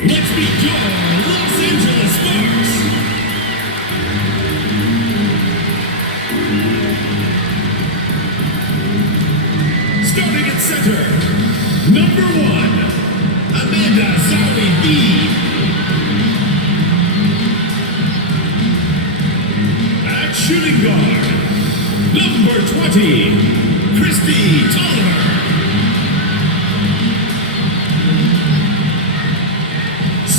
Let's meet your Los Angeles Sparks. Starting at center, number 1, Amanda Zowie B. At shooting guard, number 20, Christy Tolliver.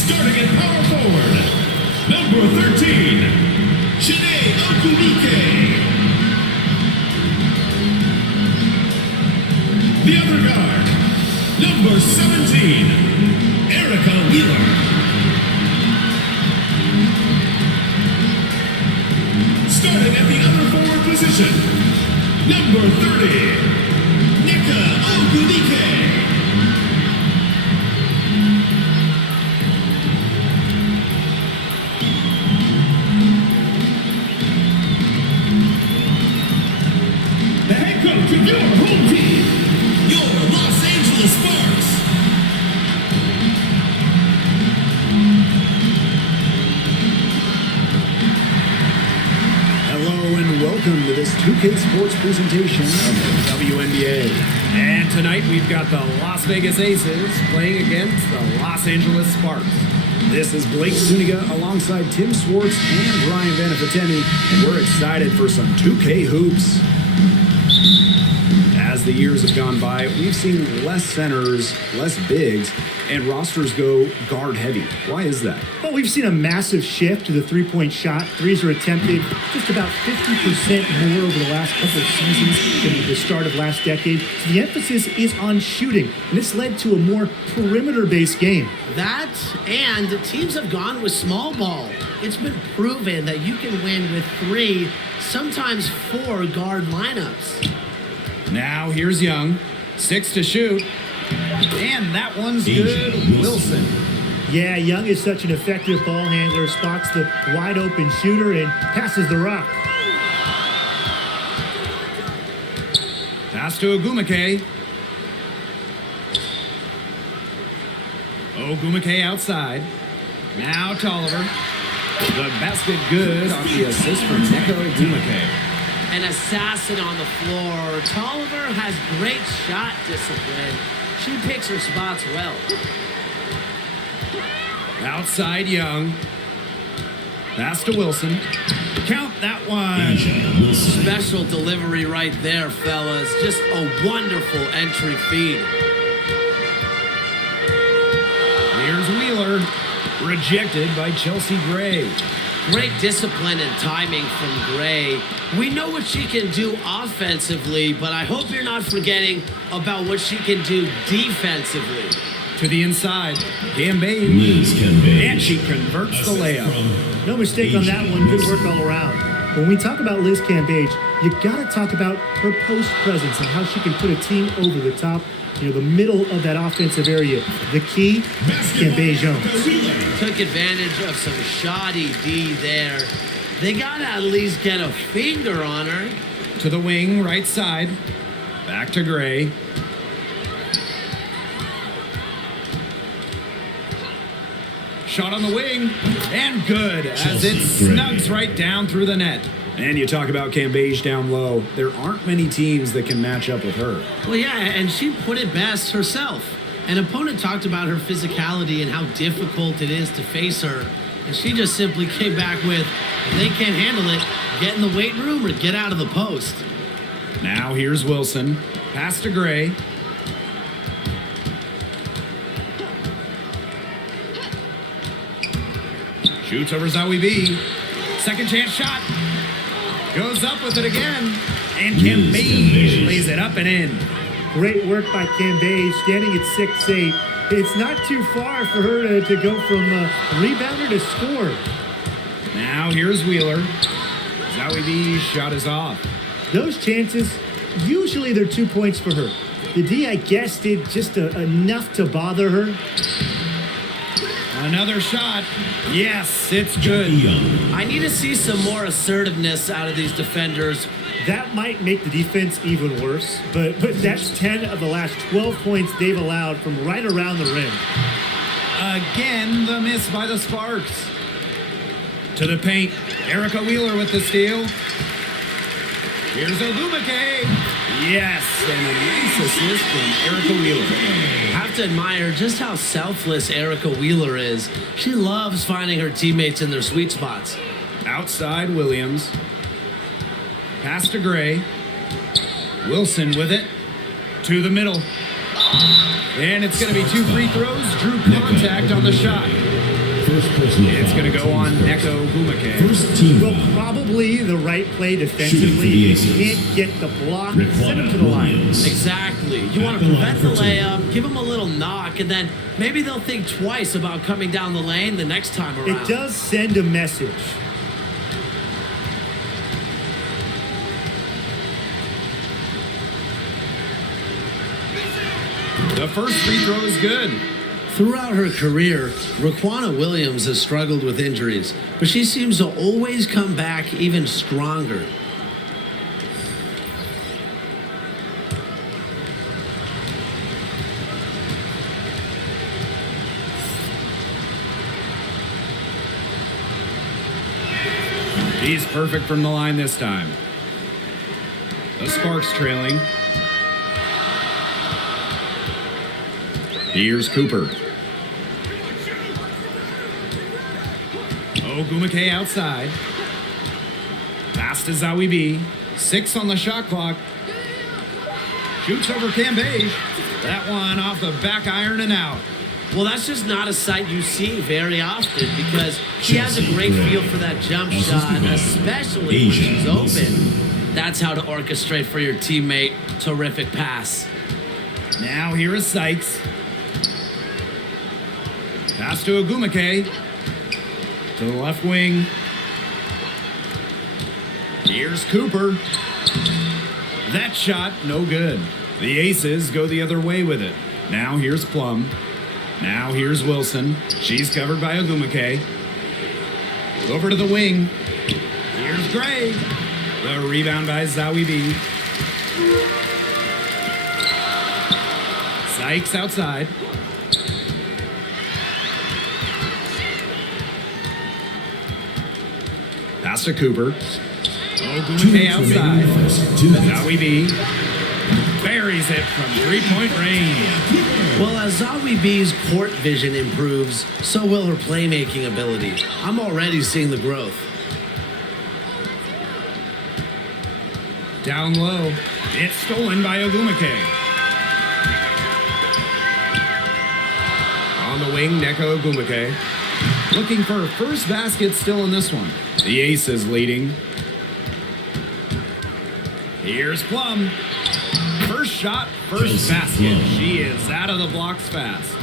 Starting at power forward, number 13, Shanae Okunike. The other guard, number 17, Erica Wheeler. Starting at the other forward position, number 30, Nika Okunike. The head coach of your home team, your Los Angeles Sparks. Hello and welcome to this 2K Sports presentation of the WNBA. And tonight we've got the Las Vegas Aces playing against the Los Angeles Sparks. This is Blake Zuniga alongside Tim Swartz and Ryan Vanafiteni, and we're excited for some 2K hoops. As the years have gone by, we've seen less centers, less bigs, and rosters go guard heavy. Why is that? Well, we've seen a massive shift to the three-point shot. Threes are attempted just about 50% more over the last couple of seasons than the start of last decade. So the emphasis is on shooting, and this led to a more perimeter-based game. That, and teams have gone with small ball. It's been proven that you can win with 3, sometimes 4 guard lineups. Now here's Young, 6 to shoot, and that one's good. Wilson. Yeah, Young is such an effective ball handler, spots the wide-open shooter and passes the rock. Pass to Ogumike. Ogumike outside. Now Tolliver. The basket good off the assist from Neko Ogumike. An assassin on the floor. Tolliver has great shot discipline. She picks her spots well. Outside Young. Pass to Wilson. Count that one. Special delivery right there, fellas. Just a wonderful entry feed. Here's Wheeler. Rejected by Chelsea Gray. Great discipline and timing from Gray. We know what she can do offensively, but I hope you're not forgetting about what she can do defensively. To the inside, Cambage. And she converts the layup. No mistake on that one. Good work all around. When we talk about Liz Cambage, you got to talk about her post presence and how she can put a team over the top. You know, the middle of that offensive area. The key, Cambage Jones. Took advantage of some shoddy D there. They got to at least get a finger on her. To the wing, right side. Back to Gray. Shot on the wing, and good, as it snugs right down through the net. And you talk about Cambage down low. There aren't many teams that can match up with her. Well, yeah, and she put it best herself. An opponent talked about her physicality and how difficult it is to face her. And she just simply came back with, if they can't handle it, get in the weight room or get out of the post. Now here's Wilson. Pass to Gray. Shoots over Zowie B. Second chance shot. Goes up with it again. And Cambage lays it up and in. Great work by Cambage, standing at 6'8". It's not too far for her to go from rebounder to score. Now here's Wheeler. Zowie B's shot is off. Those chances, usually they're 2 points for her. The D, I guess, did just enough to bother her. Another shot. Yes, it's good. I need to see some more assertiveness out of these defenders. That might make the defense even worse, but that's 10 of the last 12 points they've allowed from right around the rim. Again, the miss by the Sparks. To the paint. Erica Wheeler with the steal. Here's Ogumake. Yes, and a nice assist from Erica Wheeler. Have to admire just how selfless Erica Wheeler is. She loves finding her teammates in their sweet spots. Outside Williams. Pass to Gray. Wilson with it. To the middle. And it's going to be 2 free throws. Drew contact on the shot. It's going to go on Neko Ogumake. First team Well, foul. probably the right play defensively. Shooting for the You Aces. can't get the block, send him to the line. Williams. Exactly. You want to prevent the layup, give them a little knock, and then maybe they'll think twice about coming down the lane the next time around. It does send a message. The first free throw is good. Throughout her career, Raquana Williams has struggled with injuries, but she seems to always come back even stronger. He's perfect from the line this time. The Sparks trailing. Here's Cooper. Ogumake outside. Pass to Zawi B. 6 on the shot clock. Shoots over Cambage. That one off the back iron and out. Well, that's just not a sight you see very often because she has a great feel for that jump shot, especially when she's open. That's how to orchestrate for your teammate. Terrific pass. Now here is Sykes. Pass to Ogumake. To the left wing. Here's Cooper. That shot, no good. The Aces go the other way with it. Now here's Plum. Now here's Wilson. She's covered by Ogumake. Over to the wing. Here's Gray. The rebound by Zawi B. Sykes outside. Pass to Cooper. Ogumake outside. Zawi B. Buries it from three-point range. Well, as Zawi B's court vision improves, so will her playmaking ability. I'm already seeing the growth. Down low. It's stolen by Ogumake. On the wing, Neko Ogumake. Looking for her first basket still in this one. The Aces leading. Here's Plum. First shot, first basket. She is out of the blocks fast.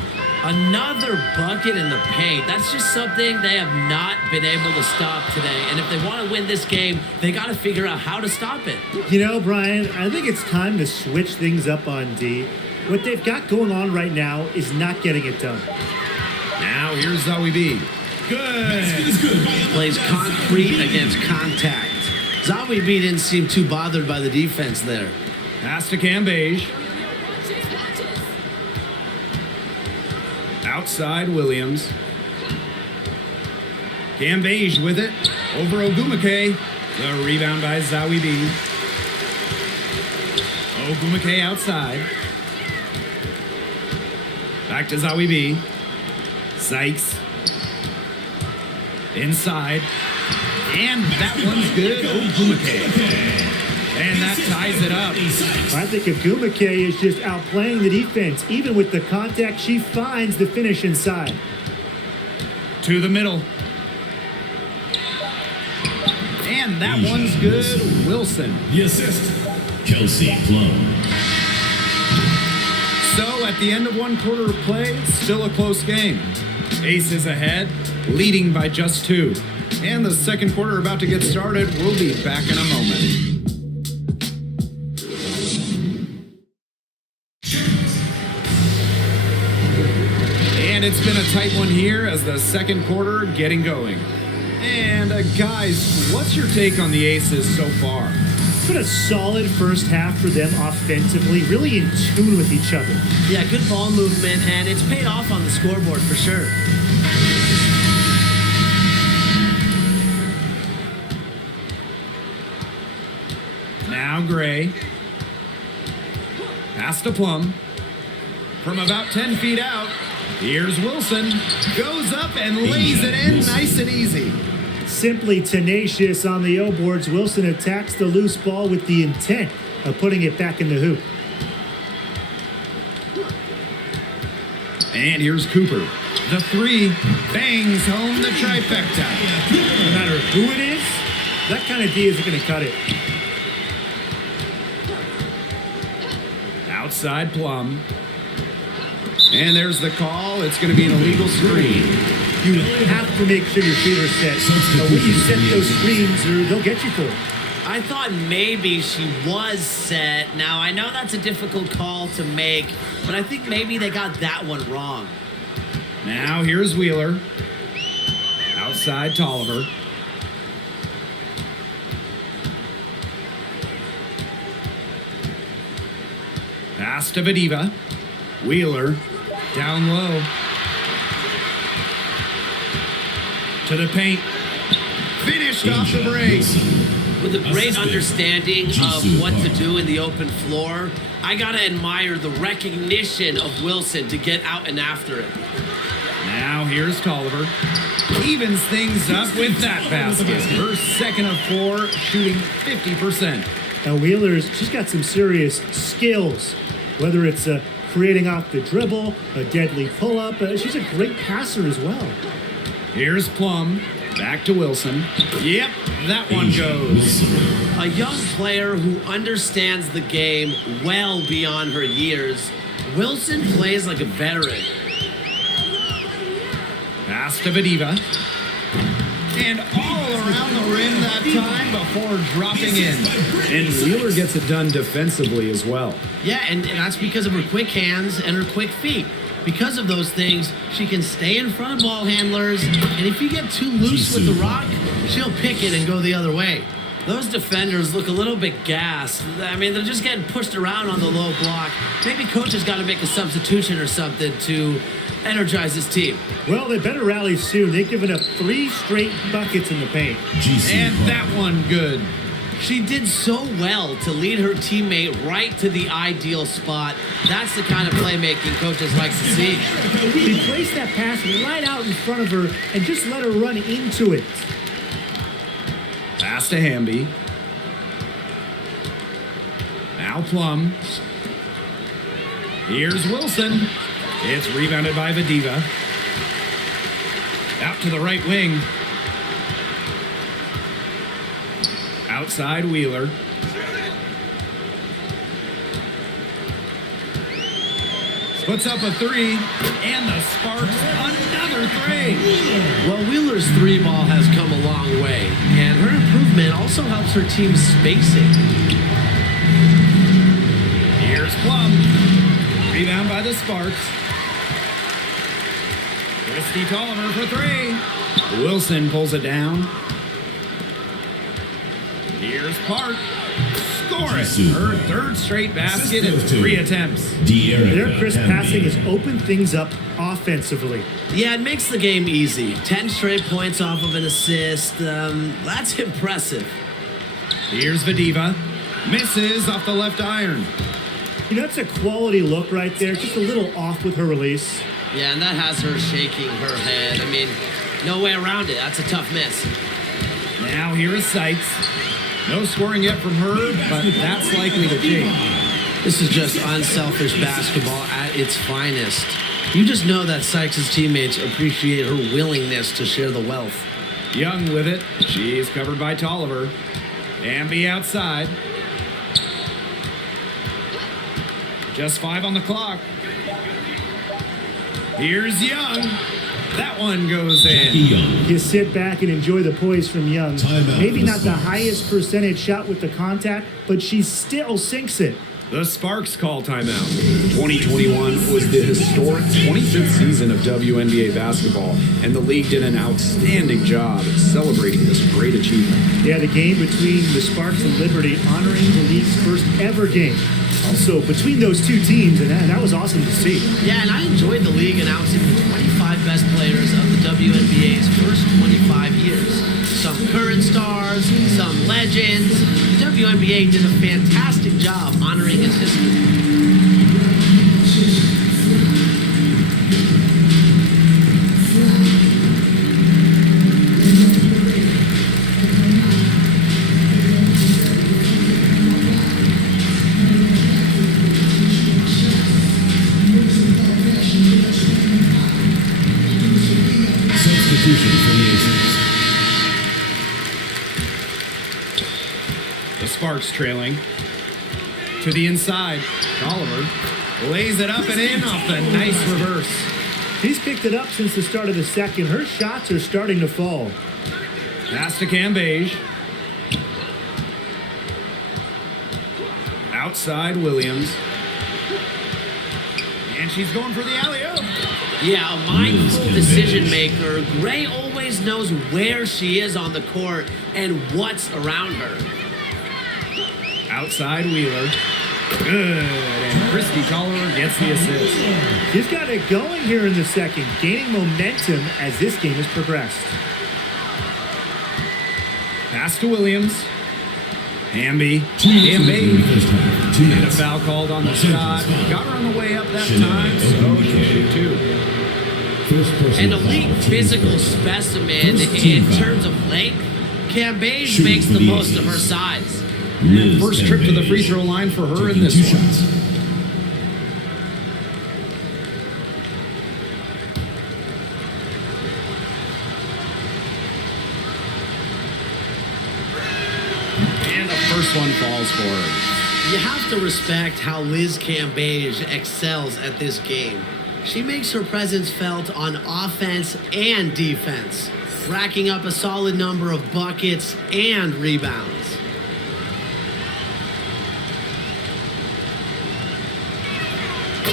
Another bucket in the paint. That's just something they have not been able to stop today. And if they want to win this game, they got to figure out how to stop it. You know, Brian, I think it's time to switch things up on D. What they've got going on right now is not getting it done. Now here's Zawi B. Good. Plays concrete against contact. Zawi B didn't seem too bothered by the defense there. Pass to Cambage. Outside Williams. Cambage with it. Over Ogumake. The rebound by Zawi B. Ogumake outside. Back to Zawi B. Sykes. Inside. And that one's good. Ogumake. And that ties it up. I think Ogumake is just outplaying the defense. Even with the contact, she finds the finish inside. To the middle. And that one's good. Wilson. The assist, Kelsey Plum. So at the end of one quarter of play, still a close game. Aces ahead, leading by just 2. And the second quarter about to get started. We'll be back in a moment. And it's been a tight one here as the second quarter getting going. And guys, what's your take on the Aces so far? It's been a solid first half for them offensively, really in tune with each other. Yeah, good ball movement, and it's paid off on the scoreboard for sure. Now Gray. Pass to Plum. From about 10 feet out, here's Wilson. Goes up and lays it in nice and easy. Simply tenacious on the O boards, Wilson attacks the loose ball with the intent of putting it back in the hoop. And here's Cooper. The three bangs home the trifecta. No matter who it is, that kind of D isn't going to cut it. Outside Plum. And there's the call. It's going to be an illegal screen. You have to make sure your feet are set. When you set those screens, they'll get you for it. I thought maybe she was set. Now, I know that's a difficult call to make, but I think maybe they got that one wrong. Now here's Wheeler. Outside Tolliver. Pass to Vadiva. Wheeler down low. To the paint. Finished off the break. With a great understanding of what to do in the open floor, I gotta admire the recognition of Wilson to get out and after it. Now here's Tolliver. Evens things up with that basket. Her second of 4, shooting 50%. Now she's got some serious skills. Whether it's creating off the dribble, a deadly pull-up, she's a great passer as well. Here's Plum. Back to Wilson. Yep, that one goes. A young player who understands the game well beyond her years. Wilson plays like a veteran. Pass to Vadiva. And all around the rim that time before dropping in. And Wheeler gets it done defensively as well. Yeah, and that's because of her quick hands and her quick feet. Because of those things, she can stay in front of ball handlers, and if you get too loose with the rock, she'll pick it and go the other way. Those defenders look a little bit gassed. I mean, they're just getting pushed around on the low block. Maybe coach has got to make a substitution or something to energize his team. Well, they better rally soon. They've given up 3 straight buckets in the paint. And that one good. She did so well to lead her teammate right to the ideal spot. That's the kind of playmaking coaches like to see. He placed that pass right out in front of her and just let her run into it. Pass to Hamby. Now Plum. Here's Wilson. It's rebounded by Vadiva. Out to the right wing. Outside Wheeler. Puts up a 3, and the Sparks another 3. Well, Wheeler's 3 ball has come a long way, and her improvement also helps her team's spacing. Here's Plum. Rebound by the Sparks. Christy Tolliver for 3. Wilson pulls it down. Here's Park. Score it. Her 3rd straight basket in 3 attempts. Their crisp passing has opened things up offensively. Yeah, it makes the game easy. 10 straight points off of an assist. That's impressive. Here's Vadiva. Misses off the left iron. You know, that's a quality look right there. Just a little off with her release. Yeah, and that has her shaking her head. I mean, no way around it. That's a tough miss. Now here is Sykes. No scoring yet from her, but that's likely to change. This is just unselfish basketball at its finest. You just know that Sykes' teammates appreciate her willingness to share the wealth. Young with it. She's covered by Tolliver. Amby outside. Just 5 on the clock. Here's Young. That one goes in. You sit back and enjoy the poise from Young. Maybe not the highest percentage shot with the contact, but she still sinks it. The Sparks call timeout. 2021 was the historic 25th season of WNBA basketball, and the league did an outstanding job celebrating this great achievement. Yeah, the game between the Sparks and Liberty honoring the league's first ever game. Also, between those two teams, and that was awesome to see. Yeah, and I enjoyed the league announcing the 25 best players of the WNBA's first 25 years. Some current stars, some legends. The WNBA did a fantastic job honoring its history. Substitution for the Aces. The Sparks trailing. To the inside. Oliver lays it up and in off the nice reverse. She's picked it up since the start of the second. Her shots are starting to fall. Pass to Cambage. Outside Williams. And she's going for the alley-oop. Yeah, a mindful decision maker. Gray always knows where she is on the court and what's around her. Outside Wheeler. Good. And Christy Tolliver gets the assist. She's got it going here in the second, gaining momentum as this game has progressed. Pass to Williams. Hamby. In the Hamby. first half, 2 And a minutes. foul called on the Offensive shot. foul. Got her on the way up that Chanel time, so she'll shoot two. First An personal elite foul, physical team specimen First team in foul. terms of length, Cambage Shooting makes for the the most of Aces. her size. Liz First trip to the free Cambage, throw line for her in taking this 2 one. shots. And the first one falls for her. You have to respect how Liz Cambage excels at this game. She makes her presence felt on offense and defense, racking up a solid number of buckets and rebounds.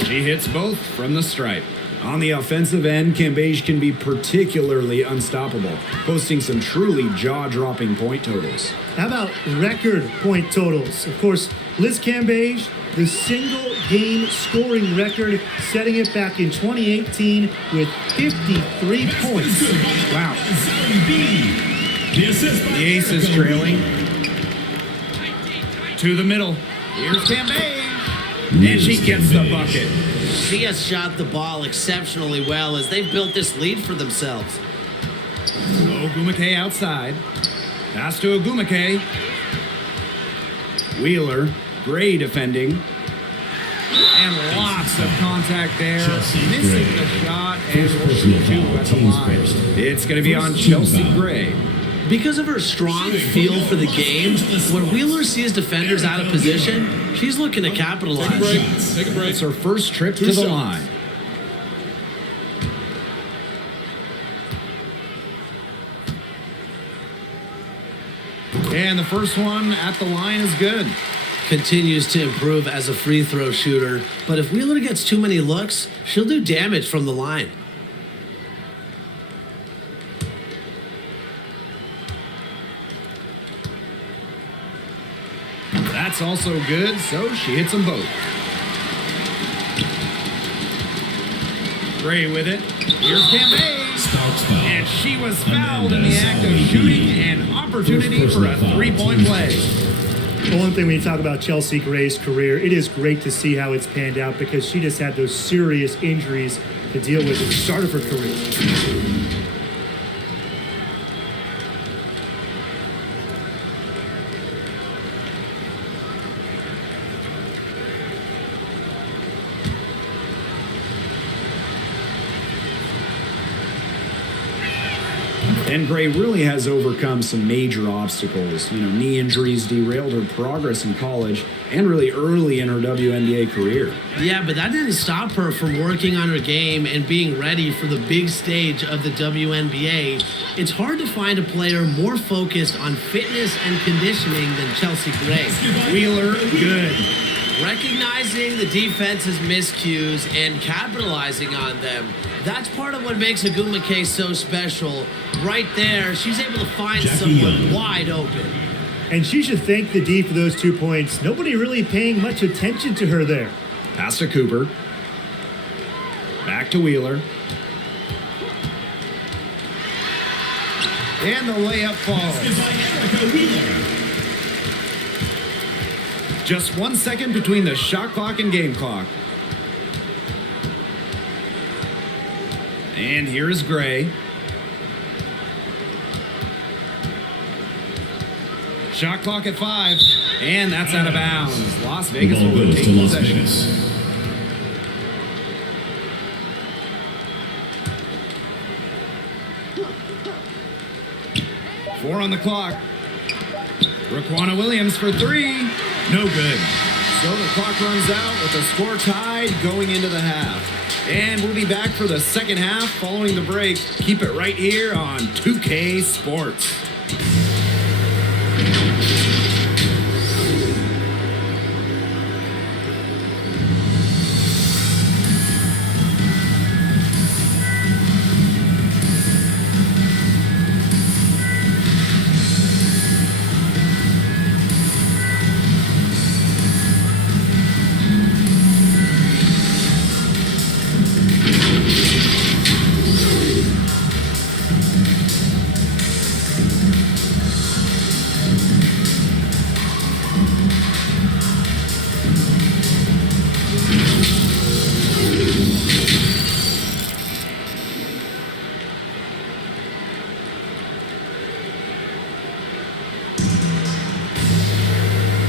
She hits both from the stripe. On the offensive end, Cambage can be particularly unstoppable, posting some truly jaw-dropping point totals. How about record point totals? Of course, Liz Cambage, the single game scoring record, setting it back in 2018 with 53 points. Wow. Zone B. The assist by The Aces Jericho. trailing. To the middle. Here's Cambage. And she gets the bucket. She has shot the ball exceptionally well as they've built this lead for themselves. Ogumake outside. Pass to Ogumake. Wheeler. Gray defending. And lots of contact there. Chelsea Missing Gray. the shot and First will personal shoot two foul, at the team's line. first. It's going to be on First team Chelsea foul. Gray. Because of her strong feel for the game, when Wheeler sees defenders out of position, she's looking to capitalize. Take a break. It's her first trip to Two the shots. line. And the first one at the line is good. Continues to improve as a free throw shooter, but if Wheeler gets too many looks, she'll do damage from the line. That's also good, so she hits them both. Gray with it. Here's Cambage. Sparks foul. And she was fouled in the act of shooting an opportunity for a three-point play. The one thing when you talk about Chelsea Gray's career, it is great to see how it's panned out because she just had those serious injuries to deal with at the start of her career. And Gray really has overcome some major obstacles. Knee injuries derailed her progress in college and really early in her WNBA career. Yeah, but that didn't stop her from working on her game and being ready for the big stage of the WNBA. It's hard to find a player more focused on fitness and conditioning than Chelsea Gray. Wheeler, good. Recognizing the defense's miscues and capitalizing on them. That's part of what makes Agumake so special. Right there, she's able to find someone wide open. And she should thank the D for those 2 points. Nobody really paying much attention to her there. Pass to Cooper. Back to Wheeler. And the layup falls. Just 1 second between the shot clock and game clock. And here's Gray. Shot clock at 5. And that's out of bounds. Las Vegas Ball will goes take to Las possession. Vegas. 4 on the clock. Raquana Williams for 3. No good. So the clock runs out with the score tied going into the half. And we'll be back for the second half following the break. Keep it right here on 2K Sports.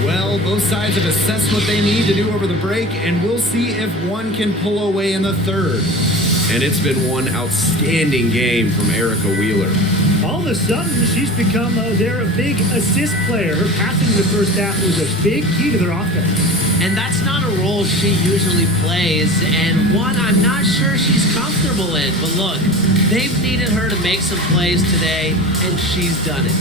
Well, both sides have assessed what they need to do over the break, and we'll see if one can pull away in the third. And it's been one outstanding game from Erica Wheeler. All of a sudden, she's become their big assist player. Her passing in the first half was a big key to their offense. And that's not a role she usually plays, and one I'm not sure she's comfortable in. But look, they've needed her to make some plays today, and she's done it.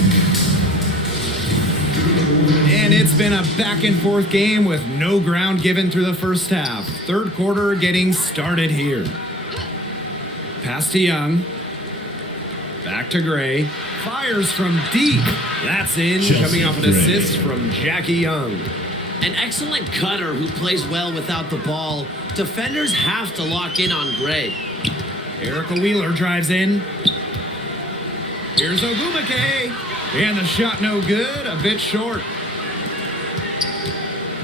And it's been a back and forth game with no ground given through the first half. Third quarter getting started here. Pass to Young. Back to Gray. Fires from deep. That's in. Chelsea Coming off an Gray. assist from Jackie Young. An excellent cutter who plays well without the ball. Defenders have to lock in on Gray. Erica Wheeler drives in. Here's Ogumake. And the shot no good. A bit short.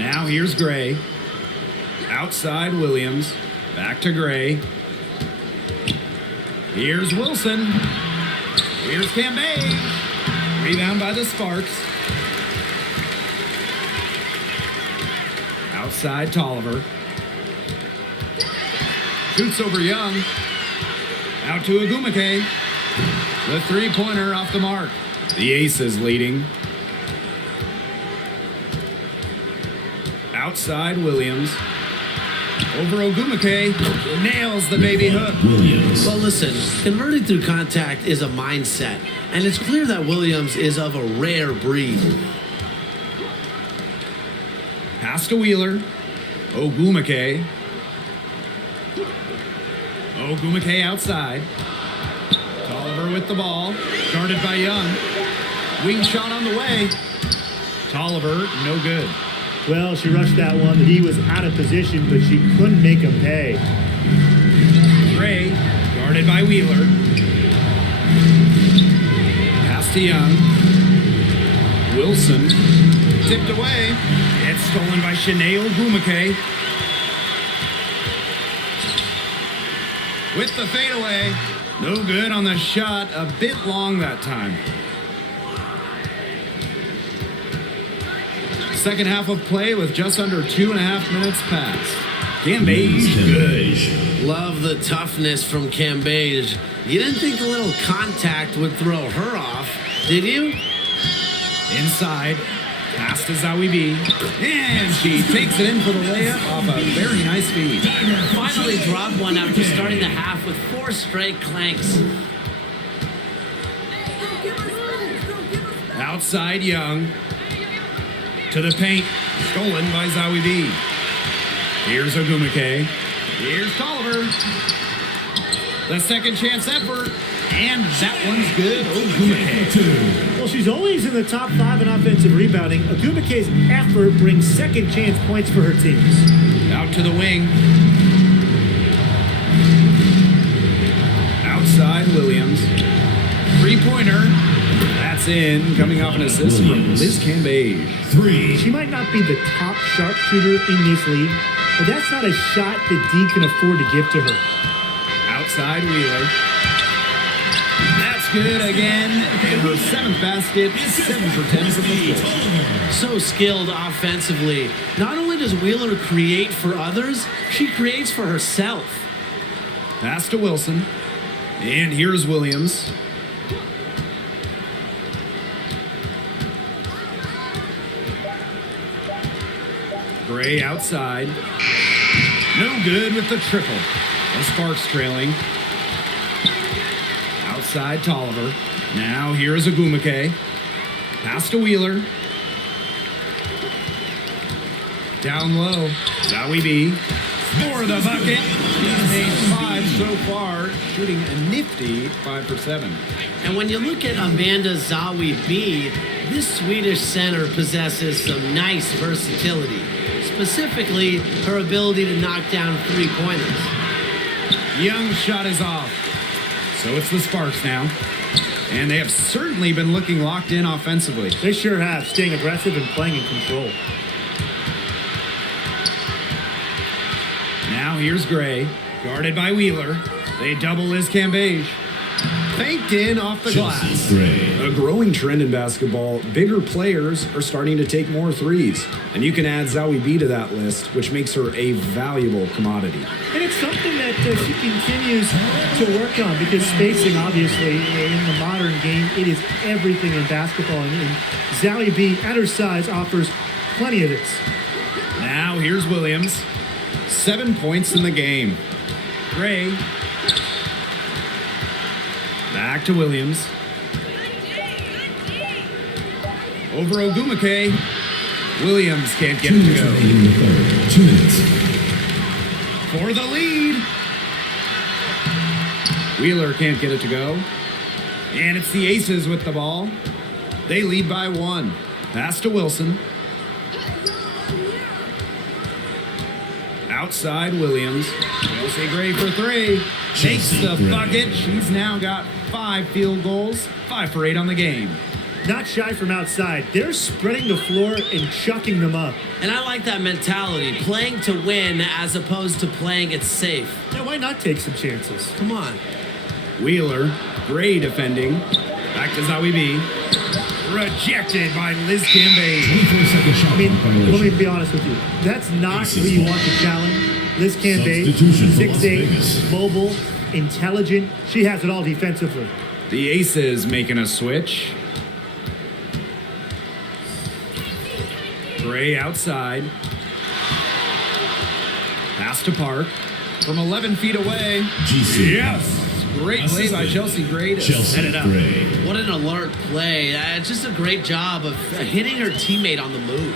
Now here's Gray. Outside Williams. Back to Gray. Here's Wilson. Here's Cambay. Rebound by the Sparks. Outside Tolliver. Shoots over Young. Out to Ogumake. The three-pointer off the mark. The Aces leading. Outside Williams. Over Ogumake. Nails the baby hook. Williams. Well, listen, converting through contact is a mindset, and it's clear that Williams is of a rare breed. Pass to Wheeler. Ogumake. Ogumake outside. Tolliver with the ball. Guarded by Young. Wing shot on the way. Tolliver, no good. Well, she rushed that one. The D was out of position, but she couldn't make him pay. Gray, guarded by Wheeler. Pass to Young. Wilson, tipped away. It's stolen by Shanae Ogumake. With the fadeaway. No good on the shot. A bit long that time. Second half of play with just under 2.5 minutes passed. Cambage, good. Love the toughness from Cambage. You didn't think a little contact would throw her off, did you? Inside, pass to Zawi B. And she takes it in for the layup off a very nice feed. Finally dropped one after starting the half with 4 straight clanks. Outside Young. To the paint. Stolen by Zawi B. Here's Ogumake. Here's Tolliver. The second chance effort. And that one's good. Ogumake. Well, she's always in the top 5 in offensive rebounding. Ogumake's effort brings second chance points for her teams. Out to the wing. Outside Williams. Three-pointer. That's in. Coming off an assist from Liz Cambage. 3. She might not be the top sharpshooter in this league, but that's not a shot that D can afford to give to her. Outside Wheeler. That's good again. And her 7th basket, 7 for 10 from the floor. So skilled offensively. Not only does Wheeler create for others, she creates for herself. Pass to Wilson. And here's Williams. Gray outside. No good with the triple. The Sparks trailing. Outside Tolliver. Now here's Ogumake. Pass to Wheeler. Down low. Zowie B. For the bucket. She's made 5 so far, shooting a nifty 5 for 7. And when you look at Amanda Zawi B, this Swedish center possesses some nice versatility. Specifically, her ability to knock down three-pointers. Young's shot is off. So it's the Sparks now. And they have certainly been looking locked in offensively. They sure have, staying aggressive and playing in control. Now here's Gray, guarded by Wheeler. They double Liz Cambage. Faked in off the glass. Gray. A growing trend in basketball, bigger players are starting to take more threes. And you can add Zowie B to that list, which makes her a valuable commodity. And it's something that she continues to work on because spacing, obviously, in the modern game, it is everything in basketball. And Zowie B, at her size, offers plenty of this. Now here's Williams. 7 points in the game. Gray. Back to Williams. Over Ogumake. Williams can't get it to go. In the third. 2 minutes. For the lead. Wheeler can't get it to go. And it's the Aces with the ball. They lead by 1. Pass to Wilson. Outside Williams. Chelsea Gray for 3. Takes the bucket. She's now got 5 field goals. 5 for 8 on the game. Not shy from outside. They're spreading the floor and chucking them up. And I like that mentality, playing to win as opposed to playing it safe. Now, why not take some chances? Come on. Wheeler, Gray defending. Back to Zowie B. Rejected by Liz Cambage. 24-second shot I mean, violation. let me be honest with you. That's not who you want to challenge. Liz Cambage, Substitution for Las Vegas. 6'8", mobile, intelligent. She has it all defensively. The Aces making a switch. Gray outside. Pass to Park. From 11 feet away. GC. Yes! Great play by Chelsea Gray to set it up. Gray. What an alert play. It's just a great job of hitting her teammate on the move.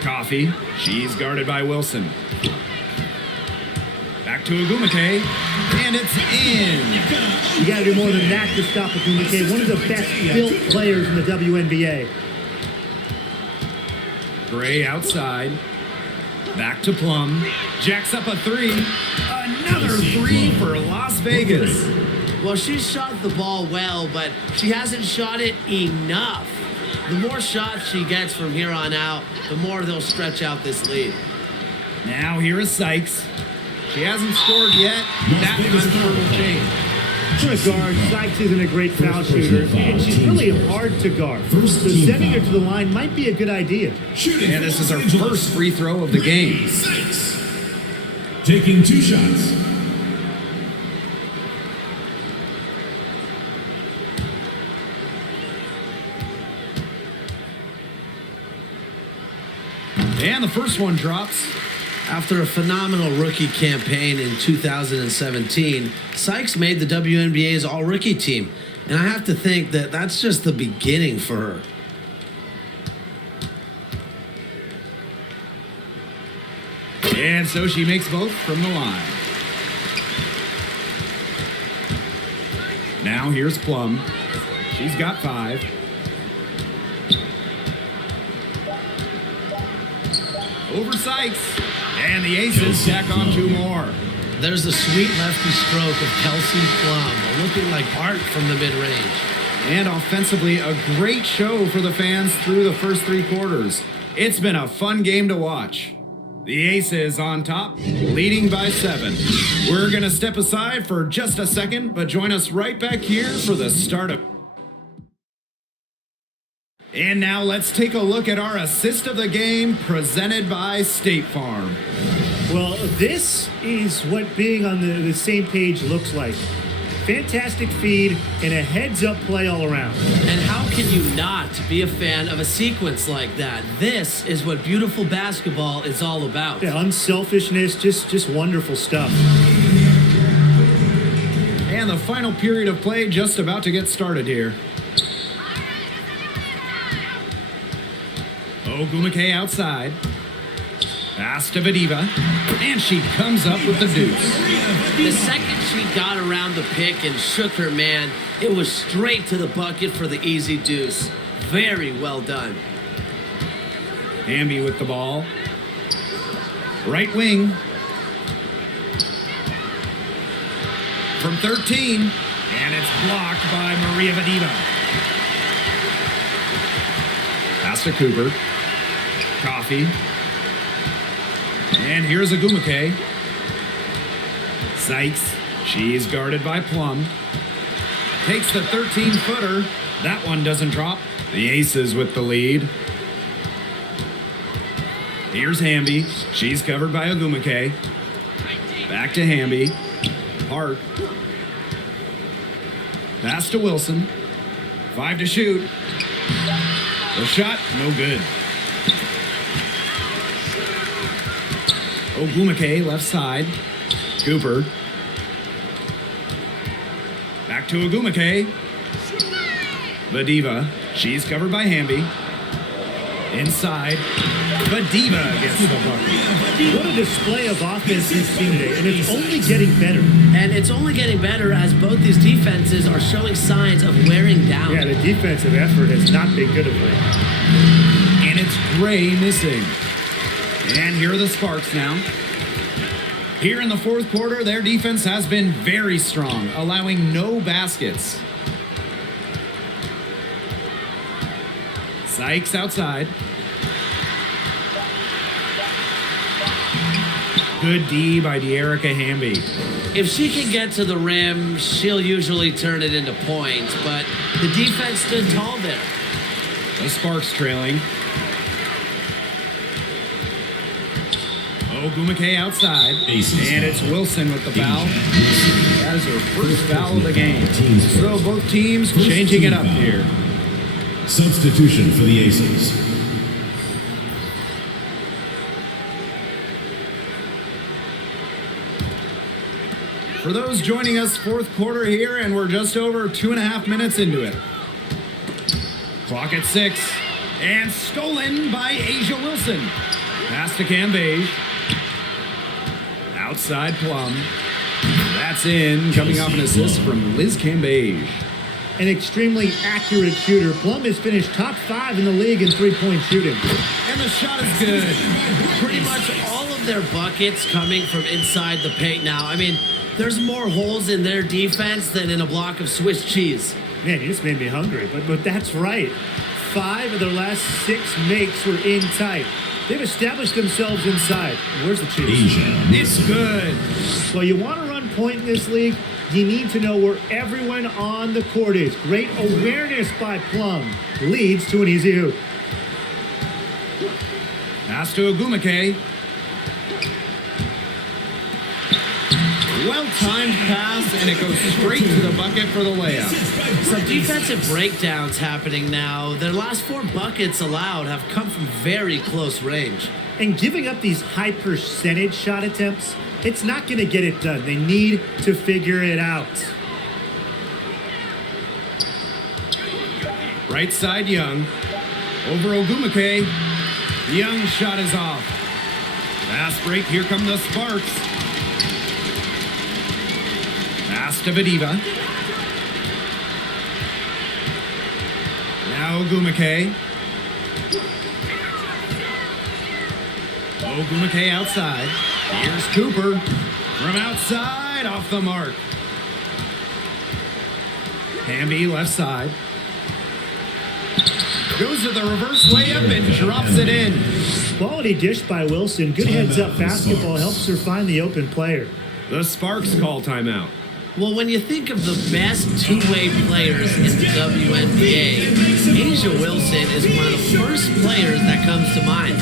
Coffee. She's guarded by Wilson. Back to Ogumake. And it's in. You got to do more than that to stop Ogumake, one of the best built players in the WNBA. Gray outside. Back to Plum. Jacks up a 3. Another 3 for Las Vegas. Well, she shot the ball well, but she hasn't shot it enough. The more shots she gets from here on out, the more they'll stretch out this lead. Now here is Sykes. She hasn't scored yet. That will change. For a guard, Sykes isn't a great foul shooter, and she's really hard to guard. So sending her to the line might be a good idea. Shooting And for this Los is her Angeles. first free throw of the game. 6. Taking 2 shots. And the first one drops. After a phenomenal rookie campaign in 2017, Sykes made the WNBA's all-rookie team. And I have to think that that's just the beginning for her. And so she makes both from the line. Now here's Plum. She's got 5. Over Sykes. And the Aces tack on 2 more. There's a sweet lefty stroke of Kelsey Plum, looking like art from the mid-range. And offensively, a great show for the fans through the first 3 quarters. It's been a fun game to watch. The Aces on top, leading by 7. We're going to step aside for just a second, but join us right back here for the start of... And now let's take a look at our assist of the game presented by State Farm. Well, this is what being on the same page looks like. Fantastic feed and a heads-up play all around. And how can you not be a fan of a sequence like that? This is what beautiful basketball is all about. Yeah, unselfishness, just wonderful stuff. And the final period of play just about to get started here. Ogumake outside. Pass to Vadiva. And she comes up with the deuce. The second she got around the pick and shook her man, it was straight to the bucket for the easy deuce. Very well done. Hamby with the ball. Right wing. From 13. And it's blocked by Maria Vadiva. Pass to Cooper. Coffee. And here's Ogumake. Sykes. She's guarded by Plum. Takes the 13-footer. That one doesn't drop. The Aces with the lead. Here's Hamby. She's covered by Ogumake. Back to Hamby. Hart. Pass to Wilson. 5 to shoot. The shot, no good. Ogumake, left side. Cooper. Back to Ogumake. Vadiva. She's covered by Hamby. Inside. Vadiva gets the bucket. What a display of offense we've seen today, and it's only getting better. And it's only getting better as both these defenses are showing signs of wearing down. Yeah, the defensive effort has not been good of late. And it's Gray missing. And here are the Sparks now. Here in the 4th quarter, their defense has been very strong, allowing no baskets. Sykes outside. Good D by De'Erica Hamby. If she can get to the rim, she'll usually turn it into points, but the defense stood tall there. The Sparks trailing. Ogumake outside. Aces And it's Wilson with the foul. That is her first foul of the game. So both teams changing it up here. Substitution for the Aces. For those joining us, 4th quarter here, and we're just over 2.5 minutes into it. Clock at 6. And stolen by Asia Wilson. Pass to Cambage. Outside Plum. That's in, coming off an assist from Liz Cambage. An extremely accurate shooter. Plum has finished top 5 in the league in three-point shooting. And the shot is good. Pretty much all of their buckets coming from inside the paint now. I mean, there's more holes in their defense than in a block of Swiss cheese. Man, you just made me hungry, but that's right. 5 of their last 6 makes were in tight. They've established themselves inside. Where's the cheese? It's good. Well, you want to run point in this league, you need to know where everyone on the court is. Great awareness by Plum leads to an easy hoop. Pass to Ogumake. Well-timed pass, and it goes straight to the bucket for the layup. Some defensive breakdowns happening now. Their last 4 buckets allowed have come from very close range. And giving up these high percentage shot attempts, it's not going to get it done. They need to figure it out. Right side, Young. Over Ogumake. Young shot is off. Fast break. Here come the Sparks. Pass to Vadiva. Now Ogumake. Ogumake outside. Here's Cooper. From outside, off the mark. Hamby left side. Goes to the reverse layup and drops it in. Quality dish by Wilson. Good heads-up basketball helps her find the open player. The Sparks call timeout. Well, when you think of the best two-way players in the WNBA, A'ja Wilson is one of the first players that comes to mind.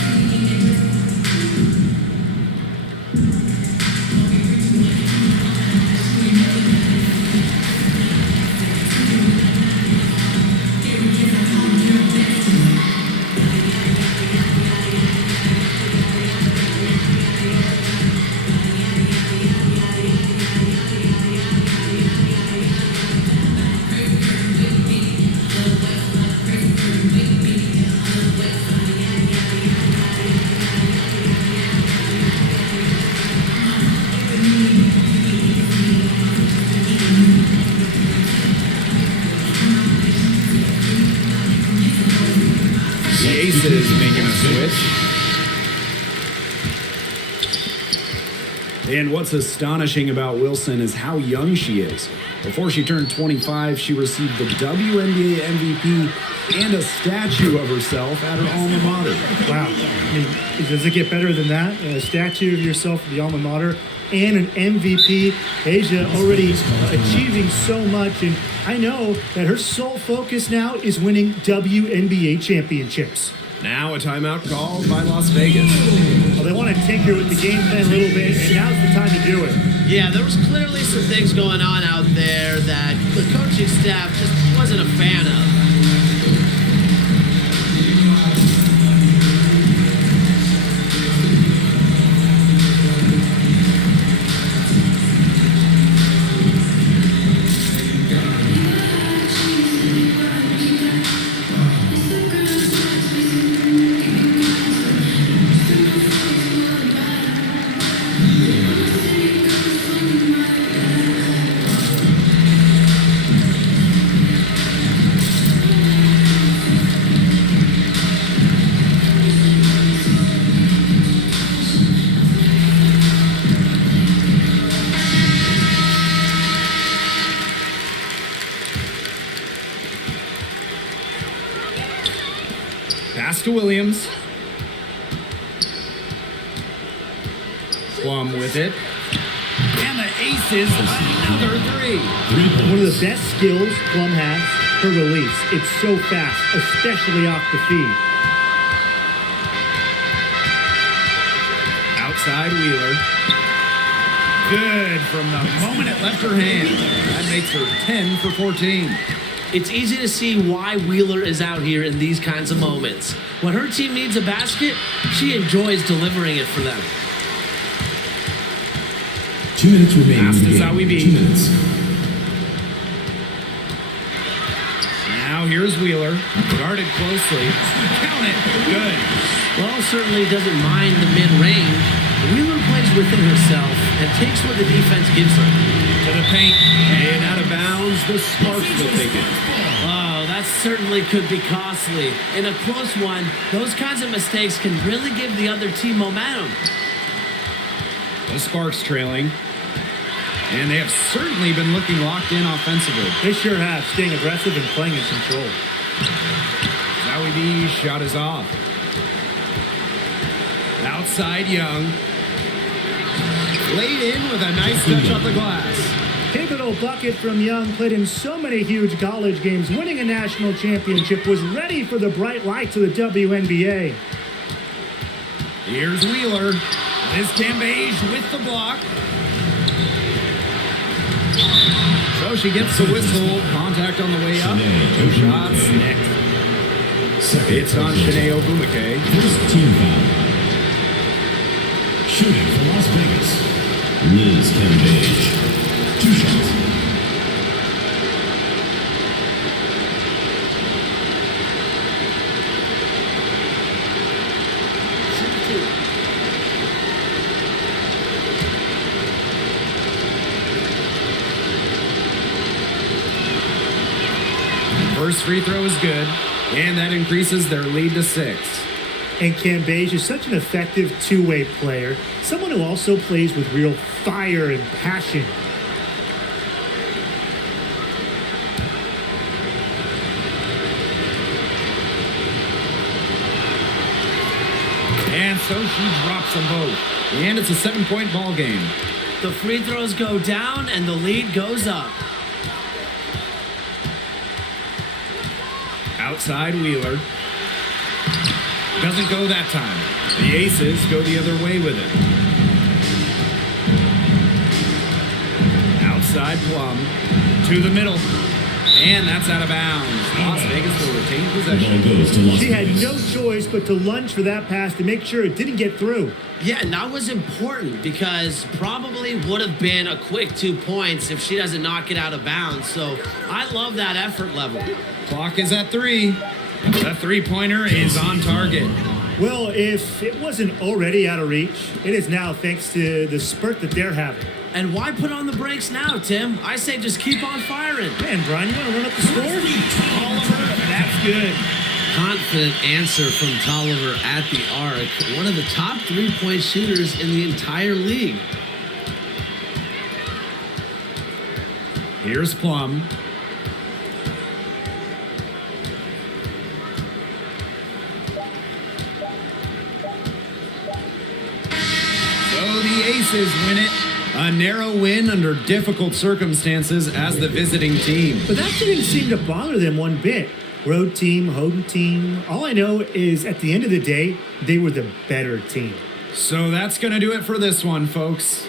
The ACES making a switch. And what's astonishing about Wilson is how young she is. Before she turned 25, she received the WNBA MVP and a statue of herself at her alma mater. Wow. I mean, does it get better than that? A statue of yourself at the alma mater and an MVP. A'ja already achieving so much, and I know that her sole focus now is winning WNBA championships. Now a timeout called by Las Vegas. Well, they want to tinker with the game plan a little bit, and now's the time to do it. Yeah, there was clearly some things going on out there that the coaching staff just wasn't a fan of. Pass to Williams. Plum with it. And the Aces, another three. One of the best skills Plum has, her release. It's so fast, especially off the feed. Outside Wheeler. Good from the moment it left her hand. That makes her 10 for 14. It's easy to see why Wheeler is out here in these kinds of moments. When her team needs a basket, she enjoys delivering it for them. 2 minutes remaining. Fast in the as game. how we beat. 2 minutes. Now here's Wheeler. Guarded closely. Count it. Good. Well, certainly doesn't mind the mid-range. Wheeler plays within herself and takes what the defense gives her. To the paint. And out of bounds. The Sparks will take it. Oh, that certainly could be costly. In a close one, those kinds of mistakes can really give the other team momentum. The Sparks trailing. And they have certainly been looking locked in offensively. They sure have, staying aggressive and playing in control. Zowie B's shot is off. Outside Young. Laid in with a nice touch off the glass. Pivotal bucket from Young, played in so many huge college games, winning a national championship, was ready for the bright lights of the WNBA. Here's Wheeler. Liz Cambage with the block. So she gets the whistle. Contact on the way up. Two shots next. It's on Shanae Ogumake. First team foul. Shooting for Las Vegas. Liz Cambage. 2 shots. First free throw is good, and that increases their lead to 6. And Cambage is such an effective two-way player, someone who also plays with real fire and passion. And so she drops them both. And it's a 7-point ball game. The free throws go down and the lead goes up. Outside Wheeler. Doesn't go that time. The Aces go the other way with it. Outside Plum. To the middle. And that's out of bounds. Las Vegas will retain Ball possession. goes to Las She had Vegas. no choice but to lunge for that pass to make sure it didn't get through. Yeah, and that was important because probably would have been a quick 2 points if she doesn't knock it out of bounds. So I love that effort level. Clock is at 3. The three-pointer is on target. Well, if it wasn't already out of reach, it is now thanks to the spurt that they're having. And why put on the brakes now, Tim? I say just keep on firing. Man, Brian, you want to run up the score? Oliver, that's good. Confident answer from Tolliver at the arc. One of the top 3-point shooters in the entire league. Here's Plum. So the Aces win it. A narrow win under difficult circumstances as the visiting team. But that didn't seem to bother them one bit. Road team, home team. All I know is at the end of the day, they were the better team. So that's going to do it for this one, folks.